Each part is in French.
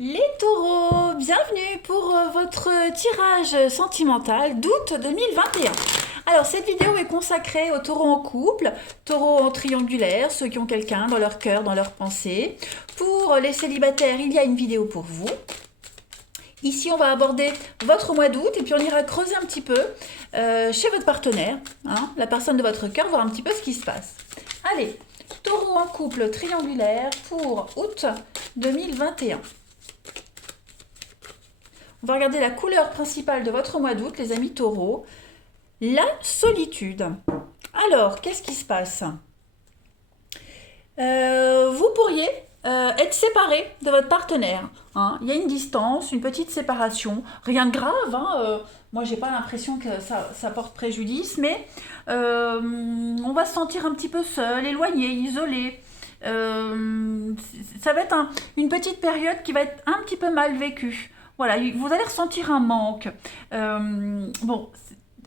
Les taureaux, bienvenue pour votre tirage sentimental d'août 2021. Alors cette vidéo est consacrée aux taureaux en couple, taureaux en triangulaire, ceux qui ont quelqu'un dans leur cœur, dans leur pensée. Pour les célibataires, il y a une vidéo pour vous. Ici, on va aborder votre mois d'août et puis on ira creuser un petit peu chez votre partenaire, hein, la personne de votre cœur, voir un petit peu ce qui se passe. Allez, taureau en couple triangulaire pour août 2021. On va regarder la couleur principale de votre mois d'août, les amis taureaux. La solitude. Alors, qu'est-ce qui se passe? Vous pourriez être séparé de votre partenaire, hein. Il y a une distance, une petite séparation. Rien de grave, hein. Moi, j'ai pas l'impression que ça porte préjudice, mais on va se sentir un petit peu seul, éloigné, isolé. Ça va être une petite période qui va être un petit peu mal vécue. Voilà, vous allez ressentir un manque. Bon,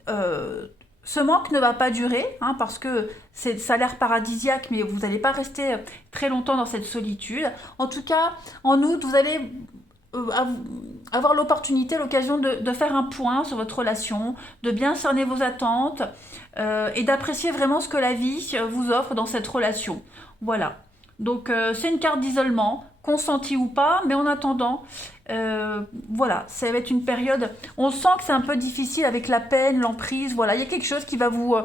euh, ce manque ne va pas durer, hein, parce que ça a l'air paradisiaque, mais vous n'allez pas rester très longtemps dans cette solitude. En tout cas, en août, vous allez avoir l'opportunité, l'occasion de faire un point sur votre relation, de bien cerner vos attentes et d'apprécier vraiment ce que la vie vous offre dans cette relation. Voilà. Donc c'est une carte d'isolement, consentie ou pas, mais en attendant, voilà, ça va être une période. On sent que c'est un peu difficile avec la peine, l'emprise. Voilà, il y a quelque chose qui va vous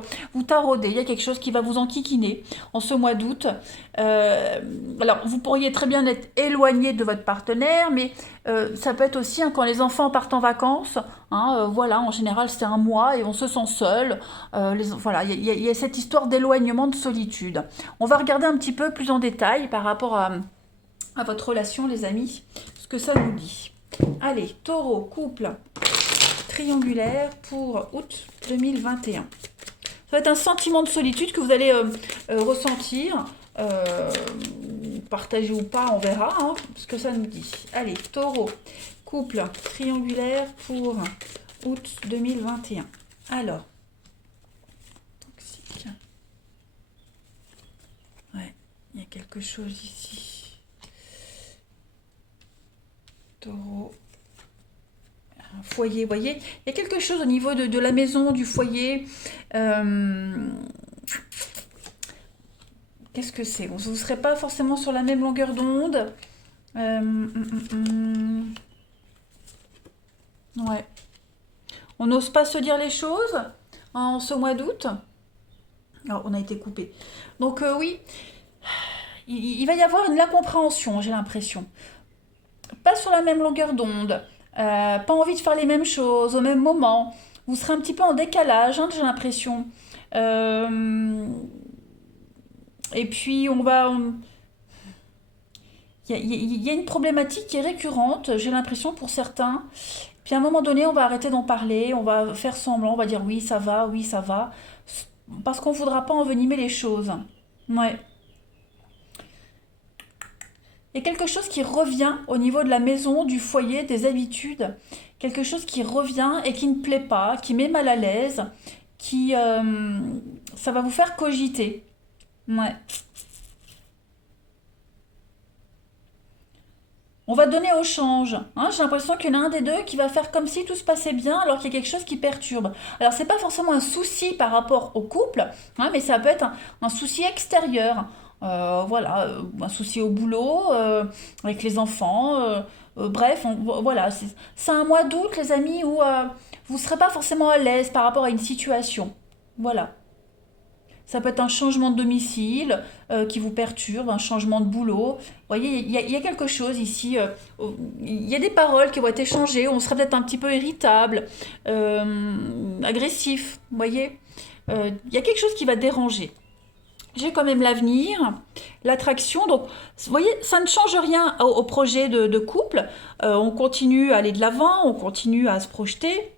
tarauder, il y a quelque chose qui va vous enquiquiner en ce mois d'août. Euh, alors, vous pourriez très bien être éloigné de votre partenaire, mais ça peut être aussi, hein, quand les enfants partent en vacances. Hein, voilà, en général, c'est un mois et on se sent seul. Voilà, il y a cette histoire d'éloignement, de solitude. On va regarder un petit peu plus en détail par rapport à votre relation, les amis, ce que ça nous dit. Allez, taureau, couple, triangulaire pour août 2021. Ça va être un sentiment de solitude que vous allez ressentir. Euh, Partager ou pas, on verra, hein, ce que ça nous dit. Allez, taureau, couple, triangulaire pour août 2021. Alors, toxique. Ouais, il y a quelque chose ici. Taureau, un foyer, vous voyez, il y a quelque chose au niveau de la maison, du foyer. Euh, Qu'est-ce que c'est? Vous ne serez pas forcément sur la même longueur d'onde. Ouais. On n'ose pas se dire les choses en ce mois d'août. Alors, on a été coupé. Donc oui, il va y avoir une incompréhension, j'ai l'impression. Pas sur la même longueur d'onde. Pas envie de faire les mêmes choses au même moment. Vous serez un petit peu en décalage, hein, j'ai l'impression. Euh, et puis, il y a une problématique qui est récurrente, j'ai l'impression, pour certains. Puis à un moment donné, on va arrêter d'en parler, on va faire semblant, on va dire oui, ça va, parce qu'on ne voudra pas envenimer les choses. Ouais. Il y a quelque chose qui revient au niveau de la maison, du foyer, des habitudes. Quelque chose qui revient et qui ne plaît pas, qui met mal à l'aise, qui... ça va vous faire cogiter. Ouais. On va donner au change, hein. J'ai l'impression qu'il y en a un des deux qui va faire comme si tout se passait bien alors qu'il y a quelque chose qui perturbe. Alors c'est pas forcément un souci par rapport au couple, hein, mais ça peut être un souci extérieur. Voilà, un souci au boulot, avec les enfants. Bref, voilà, c'est un mois d'août, les amis, où vous ne serez pas forcément à l'aise par rapport à une situation. Voilà. Ça peut être un changement de domicile qui vous perturbe, un changement de boulot. Vous voyez, il y a quelque chose ici. Il y a des paroles qui vont être échangées. On serait peut-être un petit peu irritable, agressif. Vous voyez, il y a quelque chose qui va déranger. J'ai quand même l'avenir, l'attraction. Donc, vous voyez, ça ne change rien au projet de couple. On continue à aller de l'avant, on continue à se projeter,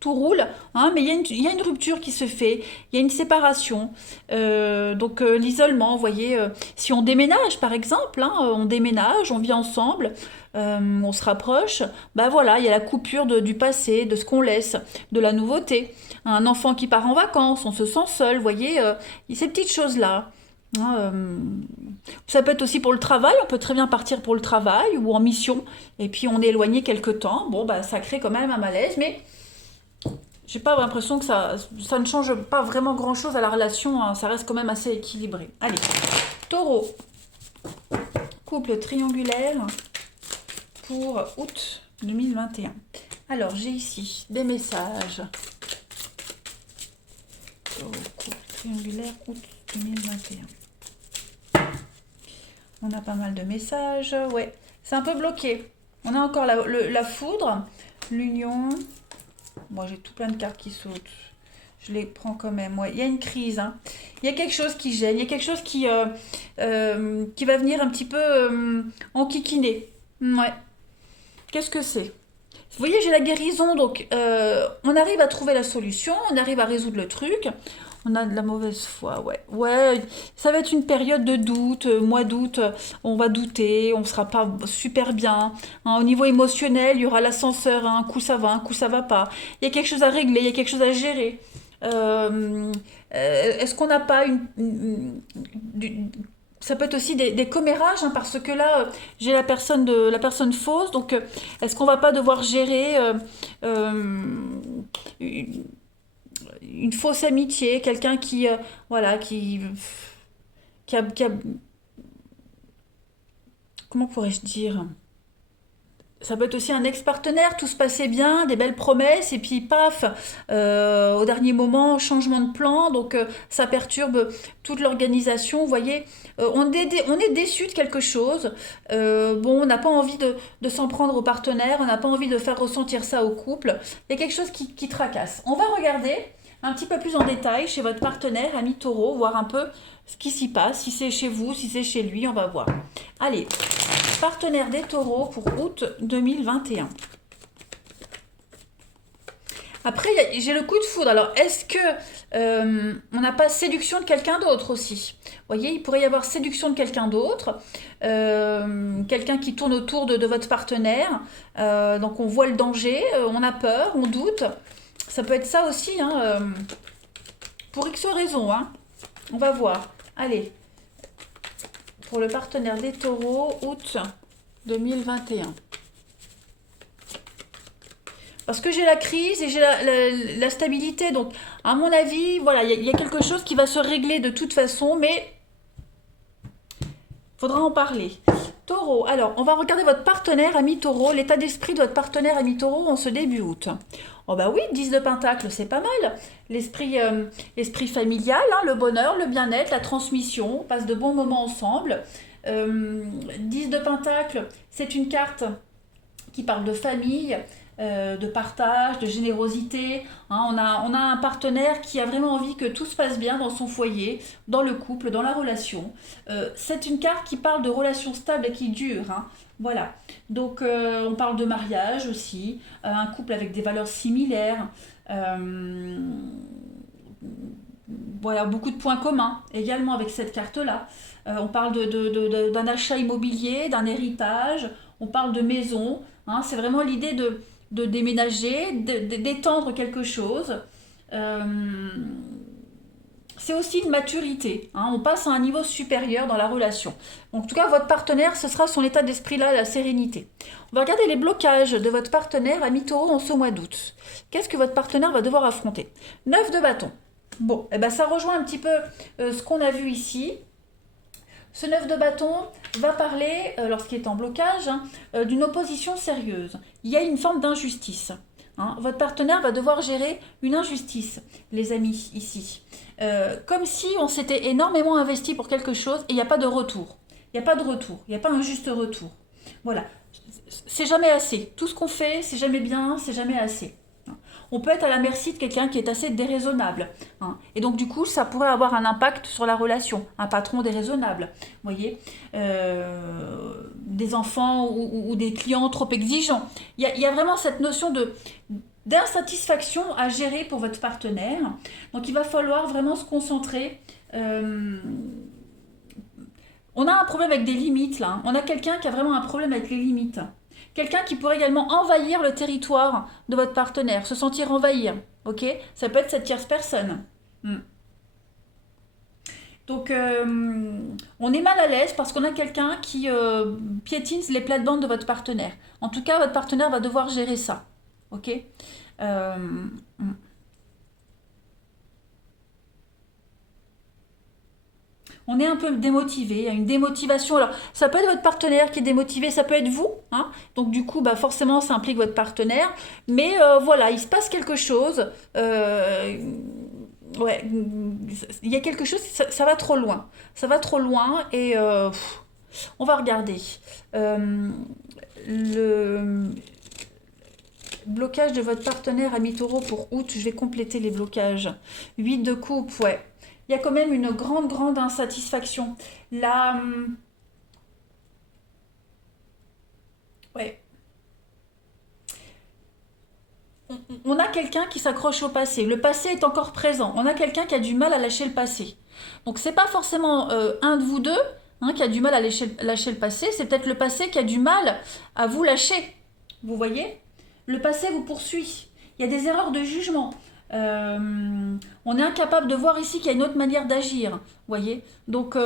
tout roule, hein, mais il y a une rupture qui se fait, il y a une séparation. Donc l'isolement, vous voyez, si on déménage par exemple, hein, on déménage, on vit ensemble, on se rapproche, bah voilà, il y a la coupure du passé, de ce qu'on laisse, de la nouveauté. Un enfant qui part en vacances, on se sent seul, vous voyez, ces petites choses-là. Hein, ça peut être aussi pour le travail, on peut très bien partir pour le travail ou en mission, et puis on est éloigné quelque temps. Bon, bah, ça crée quand même un malaise, mais j'ai pas l'impression que ça ne change pas vraiment grand-chose à la relation, hein, ça reste quand même assez équilibré. Allez, Taureau, couple triangulaire pour août 2021. Alors, j'ai ici des messages. Taureau, couple triangulaire, août 2021. On a pas mal de messages, ouais. C'est un peu bloqué. On a encore la foudre, l'union. Moi, j'ai tout plein de cartes qui sautent. Je les prends quand même. Ouais. Il y a une crise. Hein. Il y a quelque chose qui gêne. Il y a quelque chose qui va venir un petit peu enquiquiner. Ouais. Qu'est-ce que c'est? Vous voyez, j'ai la guérison. Donc, on arrive à trouver la solution. On arrive à résoudre le truc. On a de la mauvaise foi, ouais. Ouais, ça va être une période de doute, mois d'août, on va douter, on sera pas super bien. Hein, au niveau émotionnel, il y aura l'ascenseur, hein, un coup ça va, un coup ça va pas. Il y a quelque chose à régler, il y a quelque chose à gérer. Est-ce qu'on n'a pas ça peut être aussi des commérages, hein, parce que là, j'ai la personne fausse, donc est-ce qu'on va pas devoir gérer une, une fausse amitié, quelqu'un qui, voilà, qui a, comment pourrais-je dire? Ça peut être aussi un ex-partenaire, tout se passait bien, des belles promesses, et puis paf, au dernier moment, changement de plan, donc ça perturbe toute l'organisation. Vous voyez, on est déçu de quelque chose. Bon, on n'a pas envie de s'en prendre au partenaire, on n'a pas envie de faire ressentir ça au couple. Il y a quelque chose qui tracasse. On va regarder un petit peu plus en détail chez votre partenaire, ami taureau, voir un peu ce qui s'y passe, si c'est chez vous, si c'est chez lui, on va voir. Allez, partenaire des taureaux pour août 2021. Après, j'ai le coup de foudre. Alors, est-ce que on n'a pas séduction de quelqu'un d'autre aussi? Vous voyez, il pourrait y avoir séduction de quelqu'un d'autre, quelqu'un qui tourne autour de votre partenaire. Donc, on voit le danger, on a peur, on doute. Ça peut être ça aussi, hein, pour X raisons. Hein. On va voir. Allez, pour le partenaire des taureaux, août 2021. Parce que j'ai la crise et j'ai la stabilité. Donc, à mon avis, voilà, il y a quelque chose qui va se régler de toute façon, mais il faudra en parler. Taureau, alors, on va regarder votre partenaire ami taureau, l'état d'esprit de votre partenaire ami taureau en ce début août. Oh bah oui, 10 de pentacle, c'est pas mal. L'esprit familial, hein, le bonheur, le bien-être, la transmission, on passe de bons moments ensemble. 10 de pentacle, c'est une carte qui parle de famille, de partage, de générosité. Hein, on a un partenaire qui a vraiment envie que tout se passe bien dans son foyer, dans le couple, dans la relation. C'est une carte qui parle de relations stables et qui durent. Hein, voilà. Donc on parle de mariage aussi, un couple avec des valeurs similaires. Voilà, beaucoup de points communs également avec cette carte-là. On parle d'un achat immobilier, d'un héritage, on parle de maison. Hein, c'est vraiment l'idée de déménager, d'étendre quelque chose. Euh, c'est aussi une maturité. Hein, on passe à un niveau supérieur dans la relation. Donc, en tout cas, votre partenaire, ce sera son état d'esprit là, la sérénité. On va regarder les blocages de votre partenaire à mi-taureau en ce mois d'août. Qu'est-ce que votre partenaire va devoir affronter? 9 de bâton. Bon, eh ben, ça rejoint un petit peu ce qu'on a vu ici. Ce 9 de bâton va parler, lorsqu'il est en blocage, hein, d'une opposition sérieuse. Il y a une forme d'injustice. Hein. Votre partenaire va devoir gérer une injustice, les amis, ici. Comme si on s'était énormément investi pour quelque chose et il n'y a pas de retour. Il n'y a pas de retour, il n'y a pas un juste retour. Voilà, c'est jamais assez. Tout ce qu'on fait, c'est jamais bien, c'est jamais assez. On peut être à la merci de quelqu'un qui est assez déraisonnable. Hein. Et donc, du coup, ça pourrait avoir un impact sur la relation. Un patron déraisonnable, vous voyez. Des enfants ou des clients trop exigeants. Il y a vraiment cette notion d'insatisfaction à gérer pour votre partenaire. Donc, il va falloir vraiment se concentrer. On a un problème avec des limites, là. On a quelqu'un qui a vraiment un problème avec les limites. Quelqu'un qui pourrait également envahir le territoire de votre partenaire, se sentir envahir, ok? Ça peut être cette tierce personne. Donc, on est mal à l'aise parce qu'on a quelqu'un qui piétine les plates-bandes de votre partenaire. En tout cas, votre partenaire va devoir gérer ça. Ok. Euh, on est un peu démotivé, il y a une démotivation. Alors, ça peut être votre partenaire qui est démotivé, ça peut être vous, hein. Donc, du coup, bah, forcément, ça implique votre partenaire. Mais voilà, il se passe quelque chose. Ouais, il y a quelque chose, ça va trop loin. Ça va trop loin et on va regarder. Euh, le blocage de votre partenaire à mi-taureau pour août, je vais compléter les blocages. 8 de coupe, ouais. Il y a quand même une grande, grande insatisfaction. Là, ouais. On a quelqu'un qui s'accroche au passé. Le passé est encore présent. On a quelqu'un qui a du mal à lâcher le passé. Donc c'est pas forcément un de vous deux, hein, qui a du mal à lâcher le passé. C'est peut-être le passé qui a du mal à vous lâcher. Vous voyez? Le passé vous poursuit. Il y a des erreurs de jugement. On est incapable de voir ici qu'il y a une autre manière d'agir. Vous voyez? Donc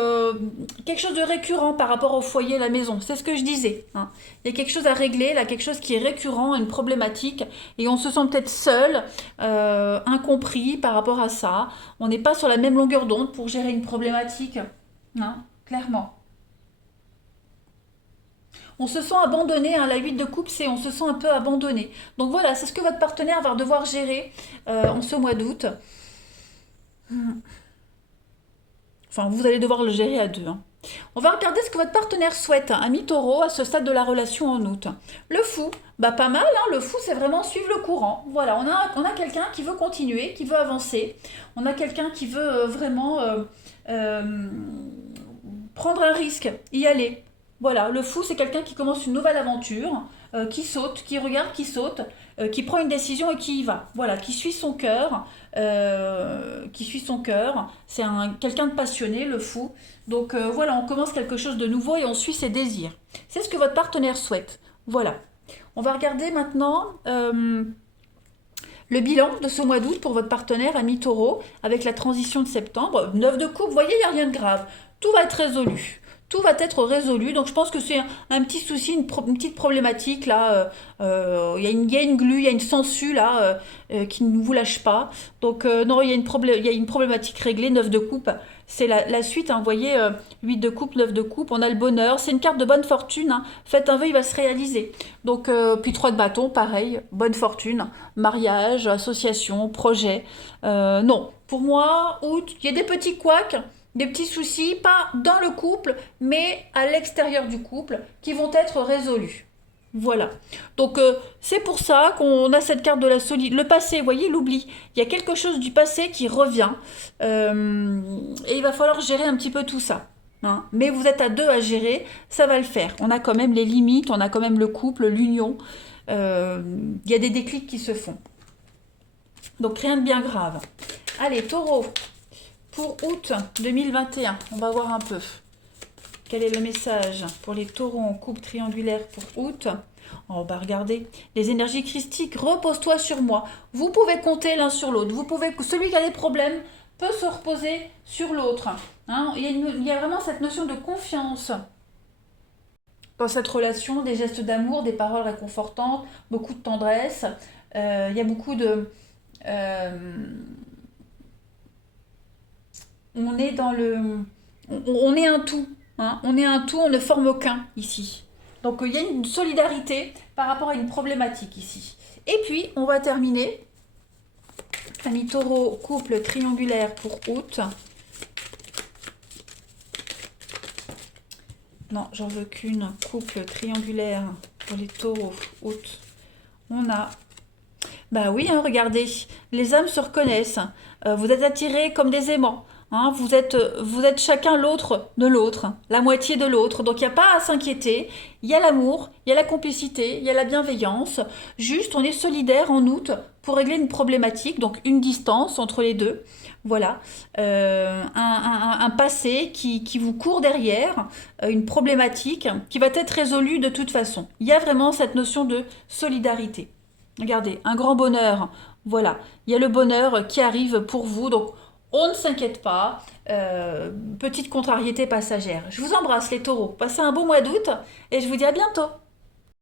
quelque chose de récurrent par rapport au foyer, à la maison. C'est ce que je disais, hein. Il y a quelque chose à régler, là, quelque chose qui est récurrent, une problématique, et on se sent peut-être seul, incompris par rapport à ça. On n'est pas sur la même longueur d'onde pour gérer une problématique, hein, clairement. On se sent abandonné, hein, la 8 de coupe, c'est on se sent un peu abandonné. Donc voilà, c'est ce que votre partenaire va devoir gérer en ce mois d'août. Enfin, vous allez devoir le gérer à deux, hein. On va regarder ce que votre partenaire souhaite, hein, un mi-taureau à ce stade de la relation en août. Le fou, bah pas mal, hein, le fou c'est vraiment suivre le courant. Voilà, on a quelqu'un qui veut continuer, qui veut avancer. On a quelqu'un qui veut vraiment euh, prendre un risque, y aller. Voilà, le fou, c'est quelqu'un qui commence une nouvelle aventure, qui saute, qui regarde, qui saute, qui prend une décision et qui y va. Voilà, qui suit son cœur, qui suit son cœur. C'est quelqu'un de passionné, le fou. Donc voilà, on commence quelque chose de nouveau et on suit ses désirs. C'est ce que votre partenaire souhaite. Voilà. On va regarder maintenant le bilan de ce mois d'août pour votre partenaire à mi-taureau avec la transition de septembre. 9 de coupe, vous voyez, il n'y a rien de grave. Tout va être résolu. Tout va être résolu. Donc je pense que c'est un petit souci, une petite problématique là. Il y a une glu, il y a une sangsue là qui ne vous lâche pas. Donc non, il y a une problématique réglée. 9 de coupe, c'est la suite, hein. Vous voyez, 8 de coupe, 9 de coupe, on a le bonheur. C'est une carte de bonne fortune, hein. Faites un vœu, il va se réaliser. Donc, puis 3 de bâton, pareil, bonne fortune, mariage, association, projet. Non, pour moi, août, il y a des petits couacs, des petits soucis, pas dans le couple, mais à l'extérieur du couple, qui vont être résolus. Voilà. Donc c'est pour ça qu'on a cette carte de la solide. Le passé, vous voyez, l'oubli. Il y a quelque chose du passé qui revient. Et il va falloir gérer un petit peu tout ça, hein. Mais vous êtes à deux à gérer, ça va le faire. On a quand même les limites, on a quand même le couple, l'union. Il y a des déclics qui se font. Donc rien de bien grave. Allez, taureau, pour août 2021, on va voir un peu. Quel est le message pour les taureaux en coupe triangulaire pour août? On va regarder les énergies christiques. Repose-toi sur moi. Vous pouvez compter l'un sur l'autre. Celui qui a des problèmes peut se reposer sur l'autre, hein. Il y a vraiment cette notion de confiance dans cette relation, des gestes d'amour, des paroles réconfortantes, beaucoup de tendresse. Il y a beaucoup de... euh, on est dans le... on est un tout, hein. On est un tout, on ne forme qu'un ici. Donc il y a une solidarité par rapport à une problématique ici. Et puis on va terminer. Famille taureau, couple triangulaire pour août. Non, j'en veux qu'une. Couple triangulaire pour les taureaux août. On a... Bah oui, hein, regardez, les âmes se reconnaissent. Vous êtes attirés comme des aimants, hein. Vous êtes chacun l'autre de l'autre, la moitié de l'autre. Donc il n'y a pas à s'inquiéter. Il y a l'amour, il y a la complicité, il y a la bienveillance. Juste, on est solidaire en août pour régler une problématique, donc une distance entre les deux. Voilà. Un passé qui vous court derrière, une problématique qui va être résolue de toute façon. Il y a vraiment cette notion de solidarité. Regardez, un grand bonheur. Voilà, il y a le bonheur qui arrive pour vous. Donc, On ne s'inquiète pas. Petite contrariété passagère. Je vous embrasse les taureaux. Passez un bon mois d'août et je vous dis à bientôt.